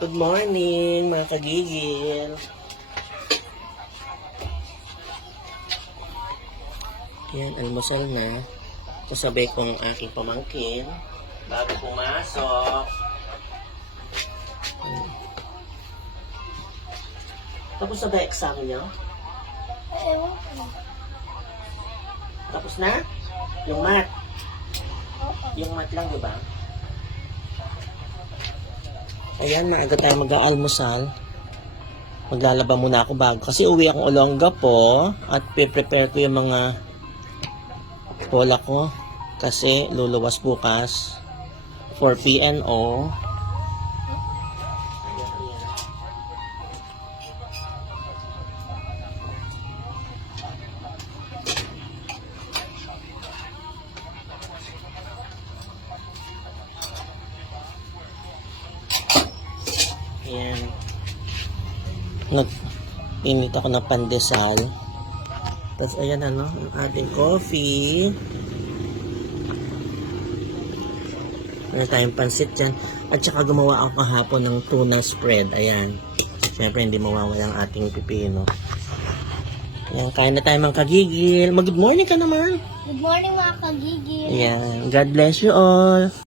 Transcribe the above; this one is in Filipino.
Good morning, mga kagigil. Yan, almusal na. Kasabay ko ang aking pamangkin bago pumasok. Tapos na ba exam niyo? Ewan ko. Tapos na? Yung math? Yung math lang, diba? Ayan, maaga tayo mag-aalmusal. Maglalaba muna ako bago. Kasi uwi akong Olonga po. At prepare ko yung mga bola ko. Kasi luluwas bukas for PNO. Ayan. Nag-init ako ng pandesal. Tapos ayan ang ating coffee. Meron tayong pansit dyan. At saka gumawa ako kahapon ng tuna spread. Ayan. Siyempre hindi mawawala ang ating pipino. Ayan, kain na tayo mga kagigil. Mag-good morning ka naman. Good morning mga kagigil. Ayan. God bless you all.